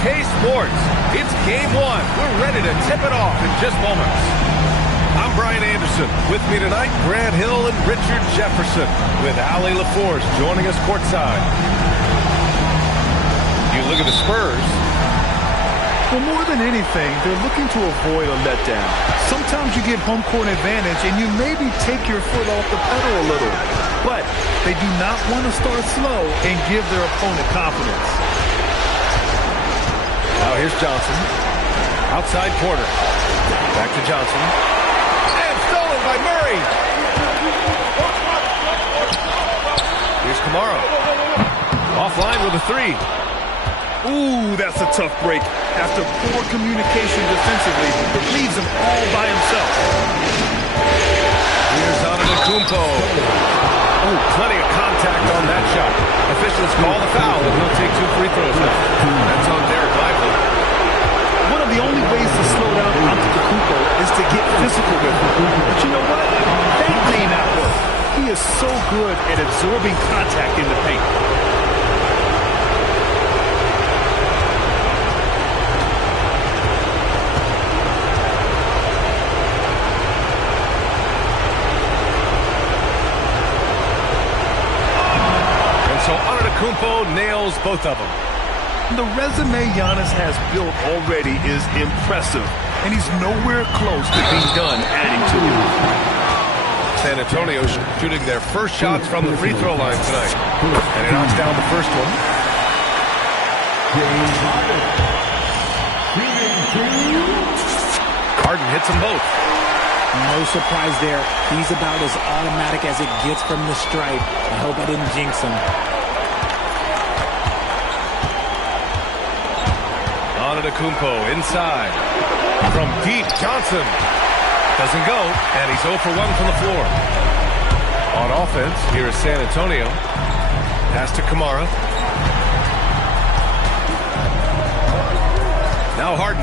SPURS. It's game one. We're ready to tip it off in just moments. I'm Brian Anderson. With me tonight, Grant Hill and Richard Jefferson, with Allie LaForce joining us courtside. You look at the Spurs. Well, more than anything, they're looking to avoid a letdown. Sometimes you get home court advantage and you maybe take your foot off the pedal a little. But they do not want to start slow and give their opponent confidence. Now here's Johnson. Outside corner. Back to Johnson. And stolen by Murray. Here's Kamara. Offline with a three. Ooh, that's a tough break. After poor communication defensively, it leaves him all by himself. Here's Antetokounmpo. Oh, plenty of contact on that shot. Officials call the foul, and he'll take 2 free throws now. That's on Derek Lively. One of the only ways to slow down Antetokounmpo is to get physical with him. But you know what? That may not work. He is so good at absorbing contact in the paint. So Antetokounmpo nails both of them. The resume Giannis has built already is impressive, and he's nowhere close to being done adding to it. San Antonio shooting their first shots from the free throw line tonight. And he knocks down the first one. Harden hits them both. No surprise there. He's about as automatic as it gets from the stripe. I hope I didn't jinx him. Antetokounmpo inside. From deep, Johnson. Doesn't go, and he's 0 for 1 from the floor. On offense, here is San Antonio. Pass to Kamara. Now Harden.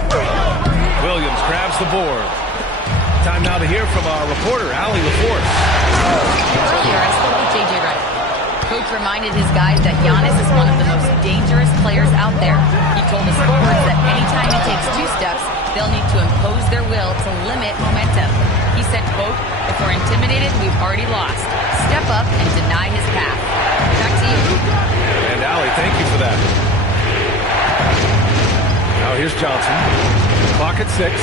Williams grabs the board. Time now to hear from our reporter, Allie LaForce. Earlier, I spoke with J.J. Wright. Coach reminded his guys that Giannis is one of the most dangerous players out there. He told his forwards that anytime he takes 2 steps, they'll need to impose their will to limit momentum. He said, quote, "If we're intimidated, we've already lost. Step up and deny his path." Back to you. And Allie, thank you for that. Now here's Johnson. Clock at 6.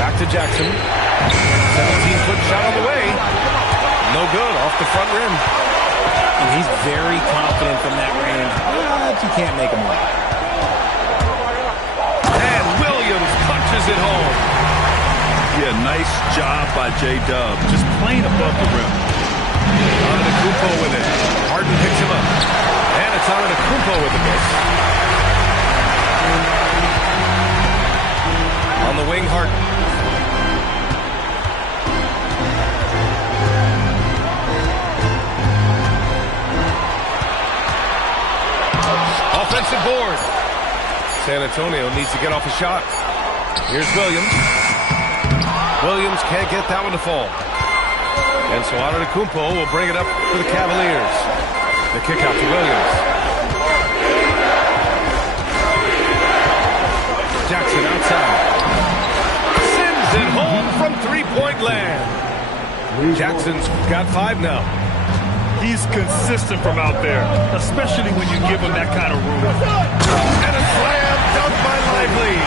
Back to Jackson. 17-foot shot on the way. No good, off the front rim. And he's very confident from that range, but you can't make him work. And Williams punches it home. Yeah, nice job by J-Dub. Just playing above the rim. Antetokounmpo with it. Harden picks him up. And it's Antetokounmpo with the miss. On the wing, Harden. Offensive board. San Antonio needs to get off a shot. Here's Williams. Williams can't get that one to fall. And so Antetokounmpo will bring it up for the Cavaliers. The kick out to Williams. Jackson outside. Sends it home from three-point land. Jackson's got 5 now. He's consistent from out there, especially when you give him that kind of room. And a slam dunk by Lively.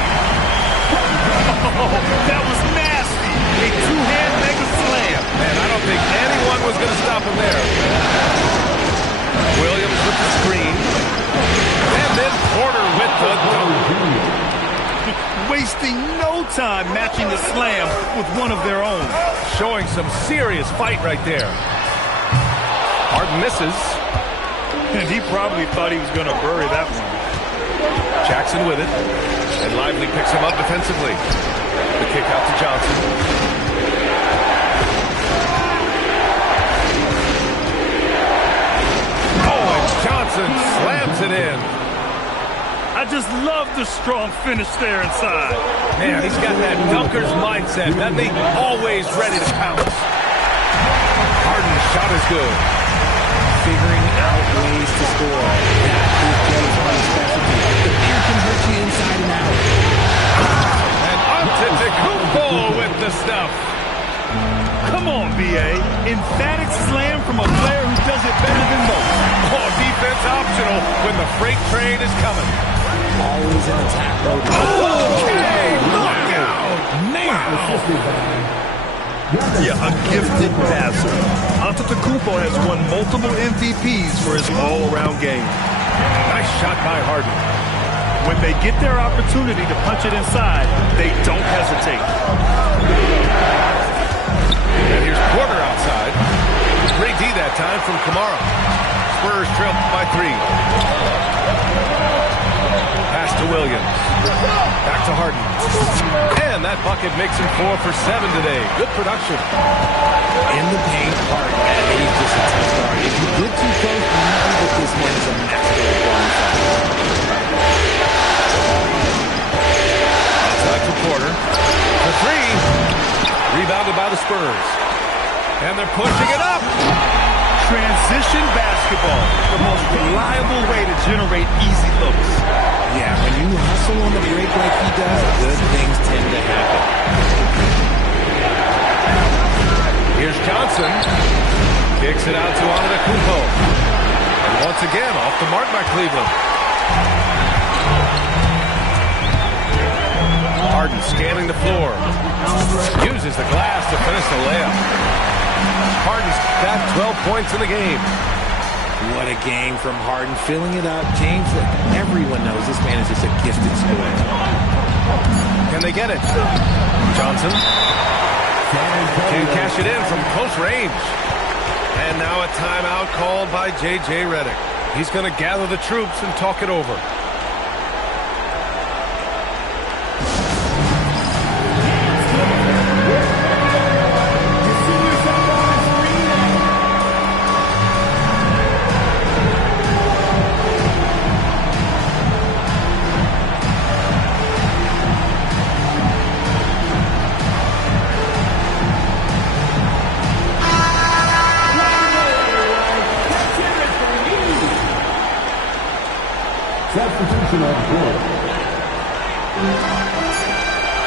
Oh, that was nasty. A 2-hand mega slam. Man, I don't think anyone was going to stop him there. Williams with the screen. And then Porter with the dunk. Wasting no time matching the slam with one of their own. Showing some serious fight right there. Harden misses. And he probably thought he was going to bury that one. Jackson with it. And Lively picks him up defensively. The kick out to Johnson. Oh, and Johnson slams it in. I just love the strong finish there inside. Man, he's got that dunker's mindset. That thing always ready to pounce. Harden's shot is good. Figuring out ways to score. That is point is coming. Always in attack mode. Okay, knockout. Yeah, a gifted passer. Antetokounmpo has won multiple MVPs for his all-around game. Nice shot by Harden. When they get their opportunity to punch it inside, they don't hesitate. And here's Porter outside. Great D that time from Kamara. Spurs trail by 3. Pass to Williams. Back to Harden. And that bucket makes him 4 for 7 today. Good production. In the paint, Harden, he's just a tough guard. If you get too close, you know that this man is a master of blowing fire. Outside to Porter. For 3. Rebounded by the Spurs. And they're pushing it up. Transition basketball, the most reliable way to generate easy looks. Yeah, when you hustle on the break like he does, good things tend to happen. Here's Johnson. Kicks it out to Antetokounmpo. Once again, off the mark by Cleveland. Harden scanning the floor. Uses the glass to finish the layup. Harden's got 12 points in the game. What a game from Harden, filling it up. James, everyone knows this man is just a gifted scorer. Can they get it? Johnson can cash it in from close range. And now a timeout called by J.J. Redick. He's going to gather the troops and talk it over.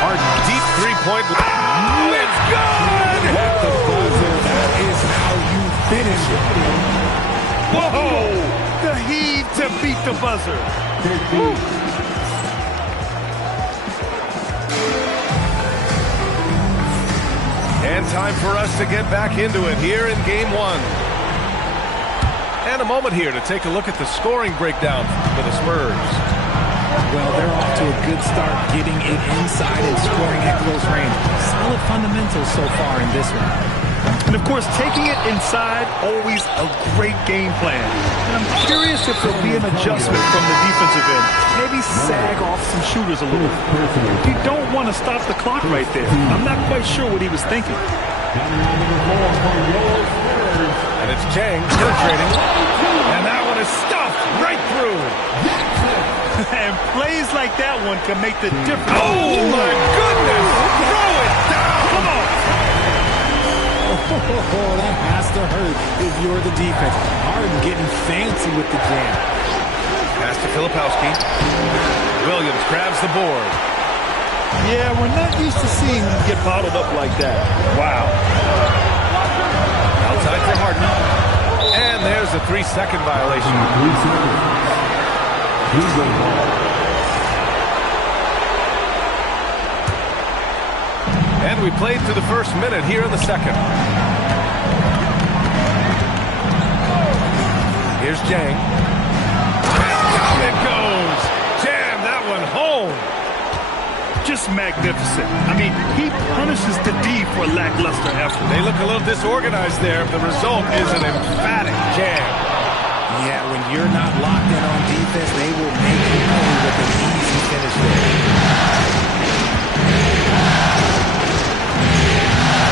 Harden, deep three-point. Oh, it's good! At the buzzer, that is how you finish it. Whoa! The heave to beat the buzzer. And time for us to get back into it here in Game 1. And a moment here to take a look at the scoring breakdown for the Spurs. Well, they're off to a good start getting it inside and scoring at close range. Solid fundamentals so far in this one. And, of course, taking it inside, always a great game plan. And I'm curious if there'll be an adjustment from the defensive end. Maybe sag off some shooters a little. You don't want to stop the clock right there. I'm not quite sure what he was thinking. And it's Chang penetrating. And that one is stuffed right through. And plays like that one can make the difference. Oh, my goodness! Throw it down! Come on! Oh, that has to hurt if you're the defense. Harden getting fancy with the jam. Pass to Filipowski. Williams grabs the board. Yeah, we're not used to seeing him get bottled up like that. Wow. Outside for Harden. And there's a 3-second violation. And we played through the first minute here in the second. Here's Jang. And down it goes. Jam that one home. Just magnificent. I mean, he punishes the D for lackluster effort. They look a little disorganized there. The result is an emphatic jam. Yeah, when you're not locked in on defense, they will make you pay with an easy finish there.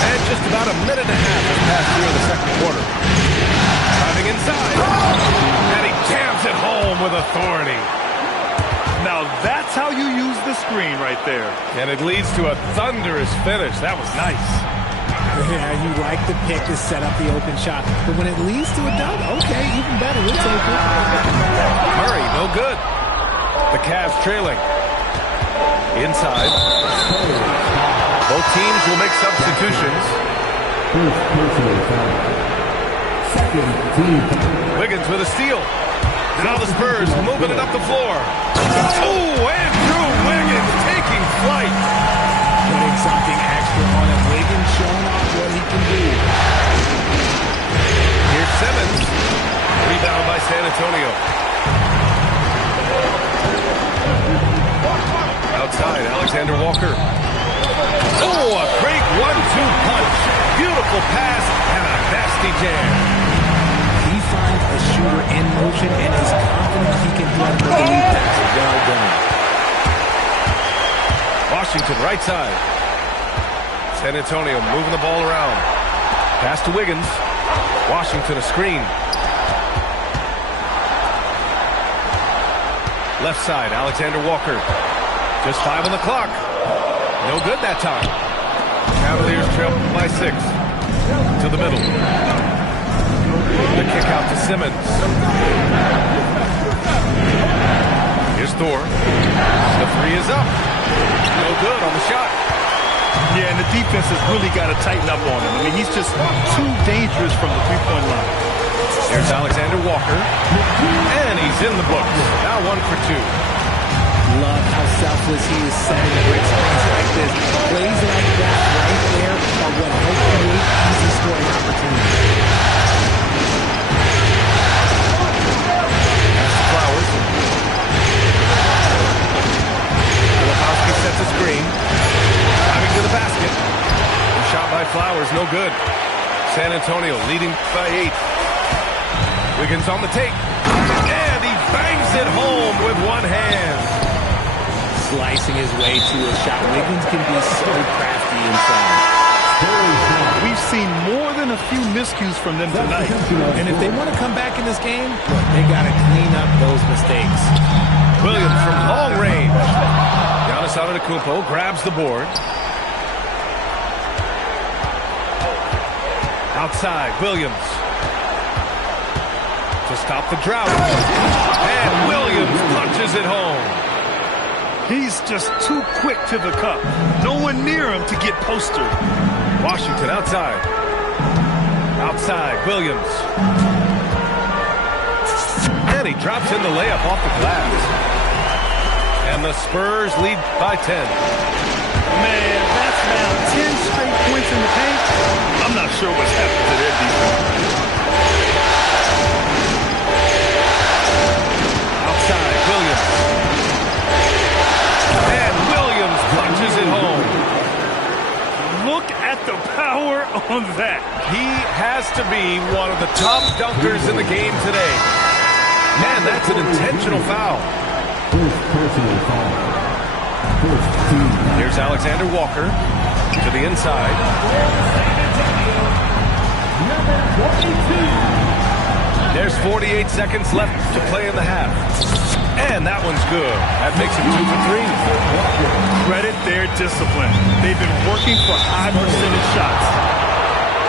And just about a minute and a half has passed here in the second quarter. Driving inside. And he jams it home with authority. Now that's how you use the screen right there. And it leads to a thunderous finish. That was nice. Yeah, you like the pick to set up the open shot. But when it leads to a dunk, okay, even better. We'll take it. Murray, no good. The Cavs trailing. Inside. Both teams will make substitutions. Wiggins with a steal. Now the Spurs moving it up the floor. Oh, Andrew Wiggins taking flight. Putting something extra on him. Wiggins showing off what he can do. Here's Simmons. Rebound by San Antonio. Outside, Alexander Walker. Oh, a great 1-2 punch. Beautiful pass and a nasty jam. He finds a shooter in motion and is confident he can thread with the lead pass. Well done. Washington, right side. San Antonio moving the ball around. Pass to Wiggins. Washington a screen. Left side, Alexander Walker. Just 5 on the clock. No good that time. Cavaliers trail by 6. To the middle. The kick out to Simmons. Here's Thor. The 3 is up. No good on the shot. Yeah, and the defense has really got to tighten up on him. I mean, he's just too dangerous from the three-point line. Here's Alexander Walker. And he's in the books. Now 1 for 2. Love how selfless he is setting great screens like this. Plays like that right there are what help create easy scoring opportunities. Pass to Flowers. Filipowski sets a screen. Driving to the basket. The shot by Flowers, no good. San Antonio leading by 8. Wiggins on the take. And he bangs it home with one hand. Slicing his way to a shot. Wiggins can be so crafty inside. We've seen more than a few miscues from them tonight. And if they want to come back in this game, they got to clean up those mistakes. Williams from long range. Giannis Antetokounmpo grabs the board. Outside, Williams. To stop the drought. And Williams punches it home. He's just too quick to the cup. No one near him to get postered. Washington outside. Outside, Williams. And he drops in the layup off the glass. And the Spurs lead by 10. Man, that's now 10 straight points in the paint. I'm not sure what's happened to their defense. Outside, Williams. And Williams punches it home. Look at the power on that. He has to be one of the top dunkers in the game today. Man, that's an intentional foul. Here's Alexander Walker to the inside. There's 48 seconds left to play in the half. And that one's good. That makes it 2 for 3. Credit their discipline. They've been working for high percentage shots.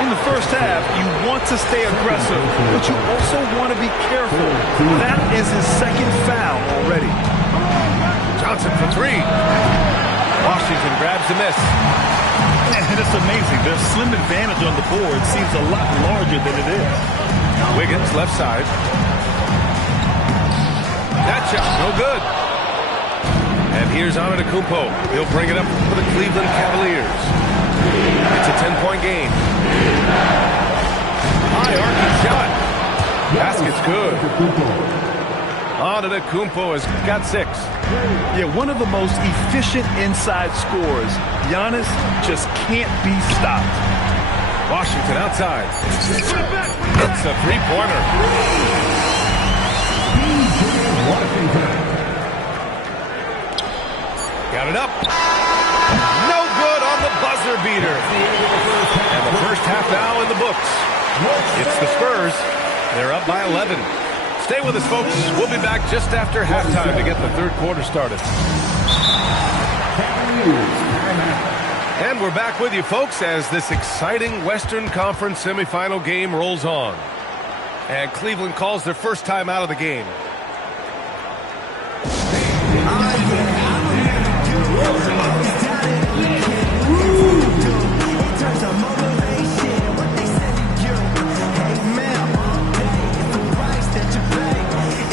In the first half, you want to stay aggressive, but you also want to be careful. That is his second foul already. Johnson for 3. Washington grabs the miss. And it's amazing. Their slim advantage on the board seems a lot larger than it is. Wiggins, left side. That shot, no good. And here's Antetokounmpo. He'll bring it up for the Cleveland Cavaliers. It's a 10-point game. High arcing shot. Basket's good. Antetokounmpo has got 6. Yeah, one of the most efficient inside scorers. Giannis just can't be stopped. Washington outside. It's a three-pointer. Got it up. No good on the buzzer beater. And the first half now in the books. It's the Spurs. They're up by 11. Stay with us, folks. We'll be back just after halftime to get the third quarter started. And we're back with you, folks, as this exciting Western Conference semifinal game rolls on. And Cleveland calls their first time out of the game.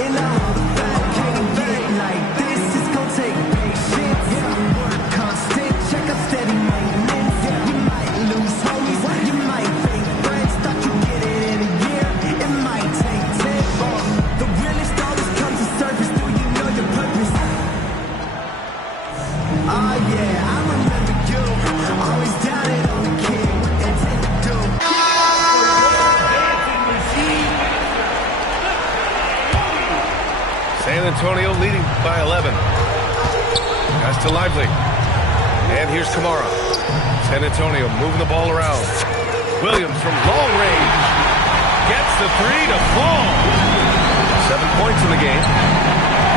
In Antonio leading by 11. Pass to Lively. And here's Kamara. San Antonio moving the ball around. Williams from long range. Gets the three to fall. 7 points in the game.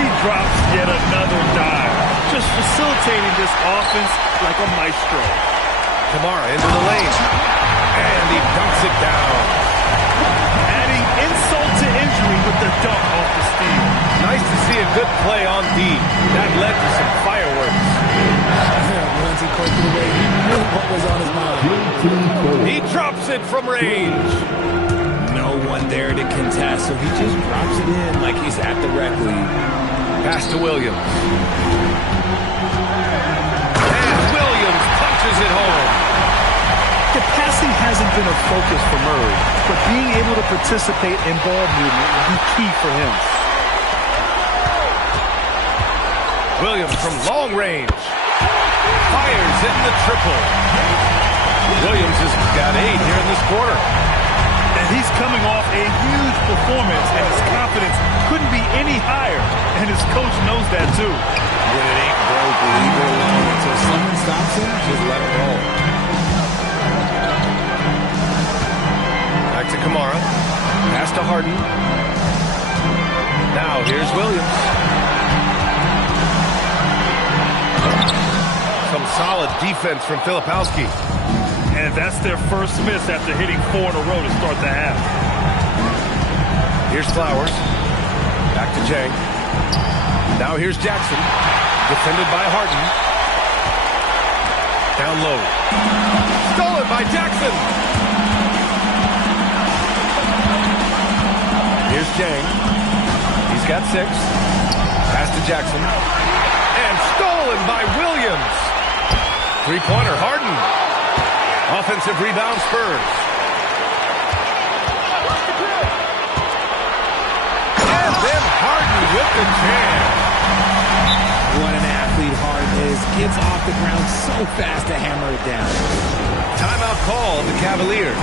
He drops yet another dive. Just facilitating this offense like a maestro. Kamara into the lane. And he dunks it down. Adding insult to injury with the dunk off the steal. Nice to see a good play on D. That led to some fireworks. Once he caught the way, he knew what was on his mind. He drops it from range. No one there to contest, so he just drops it in like he's at the rec league. Pass to Williams. And Williams punches it home. The passing hasn't been a focus for Murray, but being able to participate in ball movement will be key for him. Williams from long range. Fires in the triple. Williams has got 8 here in this quarter. And he's coming off a huge performance, and his confidence couldn't be any higher. And his coach knows that, too. When it ain't broke, leave it alone. Until someone stops him, just let it roll. Back to Kamara. Pass to Harden. Now here's Williams. Some solid defense from Filipowski. And that's their first miss after hitting 4 in a row to start the half. Here's Flowers. Back to Jang. Now here's Jackson. Defended by Harden. Down low. Stolen by Jackson. Here's Jang. He's got 6. Pass to Jackson. And stolen by Williams. Three-pointer, Harden. Offensive rebound, Spurs. And then Harden with the jam. What an athlete Harden is. Gets off the ground so fast to hammer it down. Timeout call of the Cavaliers.